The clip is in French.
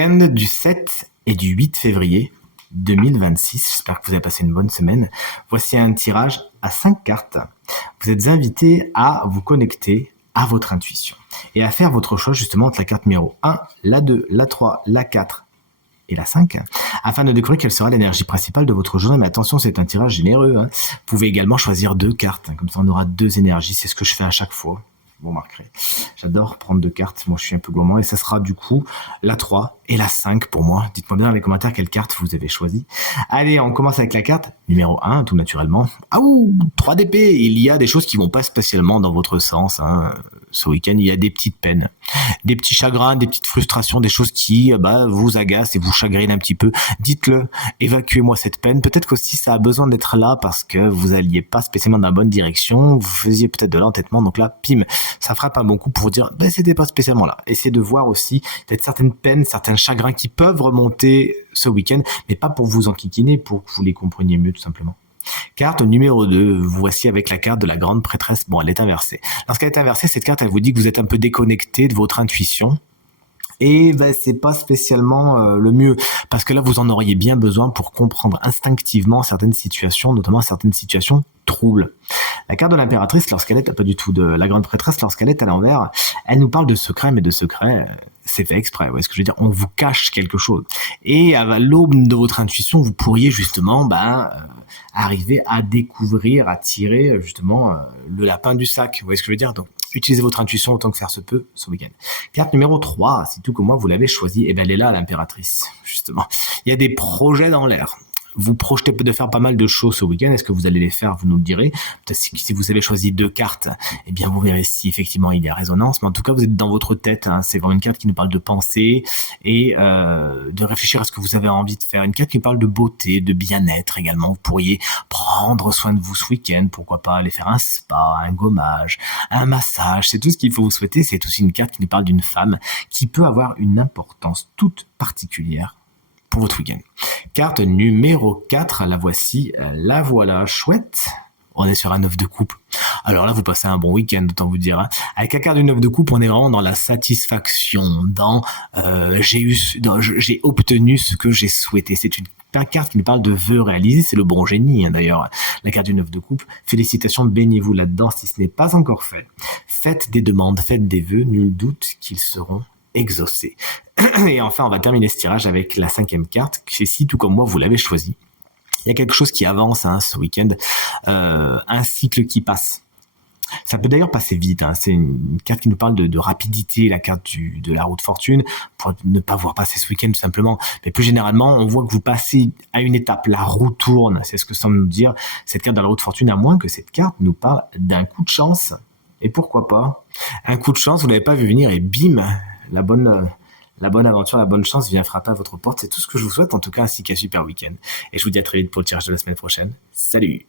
week-end du 7 et du 8 février 2026. J'espère que vous avez passé une bonne semaine. Voici un tirage à 5 cartes. Vous êtes invité à vous connecter à votre intuition et à faire votre choix justement entre la carte numéro 1, la 2, la 3, la 4 et la 5, afin de découvrir quelle sera l'énergie principale de votre journée. Mais attention, c'est un tirage généreux. Vous pouvez également choisir 2 cartes. Comme ça, on aura 2 énergies. C'est ce que je fais à chaque fois. Vous remarquerez. J'adore prendre 2 cartes. Moi, je suis un peu gourmand. Et ça sera du coup la 3 et la 5 pour moi. Dites-moi bien dans les commentaires quelle carte vous avez choisi. Allez, on commence avec la carte numéro 1, tout naturellement. Ah ouh, 3 d'épée. Il y a des choses qui vont pas spécialement dans votre sens. Ce week-end, il y a des petites peines, des petits chagrins, des petites frustrations, des choses qui vous agacent et vous chagrinent un petit peu. Dites-le, évacuez-moi cette peine. Peut-être qu'aussi ça a besoin d'être là parce que vous alliez pas spécialement dans la bonne direction. Vous faisiez peut-être de l'entêtement. Donc là, pim, ça frappe un bon coup pour vous dire, c'était pas spécialement là. Essayez de voir aussi peut-être certaines peines, certains chagrins qui peuvent remonter ce week-end, mais pas pour vous enquiquiner, pour que vous les compreniez mieux tout simplement. Carte numéro 2, voici avec la carte de la grande prêtresse. Bon, elle est inversée. Lorsqu'elle est inversée, cette carte, elle vous dit que vous êtes un peu déconnecté de votre intuition. Et c'est pas spécialement le mieux, parce que là, vous en auriez bien besoin pour comprendre instinctivement certaines situations, notamment certaines situations troubles. La carte de l'impératrice, lorsqu'elle est, pas du tout de la grande prêtresse, lorsqu'elle est à l'envers, elle nous parle de secrets, mais de secrets, c'est fait exprès. Vous voyez ce que je veux dire? On vous cache quelque chose. Et à l'aube de votre intuition, vous pourriez justement arriver à découvrir, à tirer justement le lapin du sac. Vous voyez ce que je veux dire? Donc, utilisez votre intuition autant que faire se peut ce week-end. Carte numéro 3, si tout comme moi vous l'avez choisie, elle est là, l'impératrice, justement. Il y a des projets dans l'air. Vous projetez de faire pas mal de choses ce week-end. Est-ce que vous allez les faire? Vous nous le direz. Peut-être si vous avez choisi 2 cartes, vous verrez si effectivement il y a résonance. Mais en tout cas, vous êtes dans votre tête. C'est vraiment une carte qui nous parle de penser et de réfléchir à ce que vous avez envie de faire. Une carte qui parle de beauté, de bien-être également. Vous pourriez prendre soin de vous ce week-end. Pourquoi pas aller faire un spa, un gommage, un massage. C'est tout ce qu'il faut vous souhaiter. C'est aussi une carte qui nous parle d'une femme qui peut avoir une importance toute particulière pour votre week-end. Carte numéro 4, la voici, la voilà, chouette. On est sur un 9 de coupe. Alors là, vous passez un bon week-end, autant vous dire. Avec la carte du 9 de coupe, on est vraiment dans la satisfaction, dans j'ai obtenu ce que j'ai souhaité. C'est une carte qui nous parle de vœux réalisés. C'est le bon génie, d'ailleurs, la carte du 9 de coupe. Félicitations, baignez-vous là-dedans si ce n'est pas encore fait. Faites des demandes, faites des vœux, nul doute qu'ils seront exaucé. Et enfin, on va terminer ce tirage avec la 5e carte, qui si tout comme moi vous l'avez choisi. Il y a quelque chose qui avance ce week-end, un cycle qui passe. Ça peut d'ailleurs passer vite. C'est une carte qui nous parle de rapidité, la carte de la roue de fortune, pour ne pas voir passer ce week-end tout simplement. Mais plus généralement, on voit que vous passez à une étape. La roue tourne, c'est ce que semble nous dire cette carte de la roue de fortune, à moins que cette carte nous parle d'un coup de chance. Et pourquoi pas? Un coup de chance, vous l'avez pas vu venir et bim, la bonne aventure, la bonne chance vient frapper à votre porte. C'est tout ce que je vous souhaite, en tout cas, ainsi qu'un super week-end. Et je vous dis à très vite pour le tirage de la semaine prochaine. Salut!